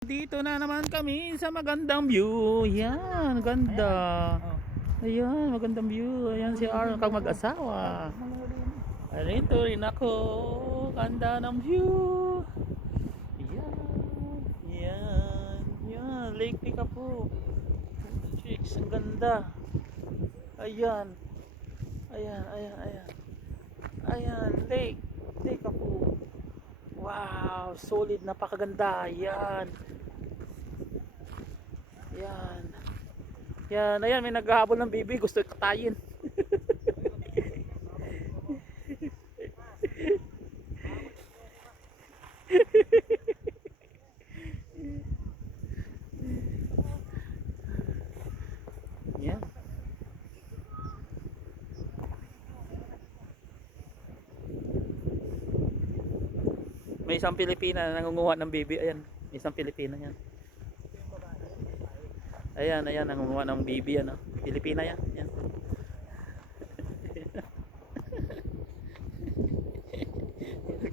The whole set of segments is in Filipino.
Dito na naman kami sa magandang view. Yan, ganda. Ayan, magandang view. Ayan si Aaron kang mag-asawa. Rito rin ako. Ganda ng view. Yan. Yan. Yan. Lake Tikapu. Chicks, ang ganda. Ayan. Ayan, ayan, ayan. Ayan, Lake Tikapu. Wow, solid, napakaganda. Yan. Yan. Yan, ayan, may naghahabol ng bibi, gusto katayin. Yan. May isang Pilipina na nangunguha ng bibi, ayan. May isang Pilipina yan. Ayan, ayan, nangunguha ng bibi, ano. Pilipina yan, yan.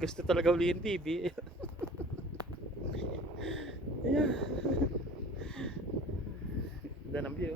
Gusto talaga ulihin bibi. Ayan. Ganda ng view.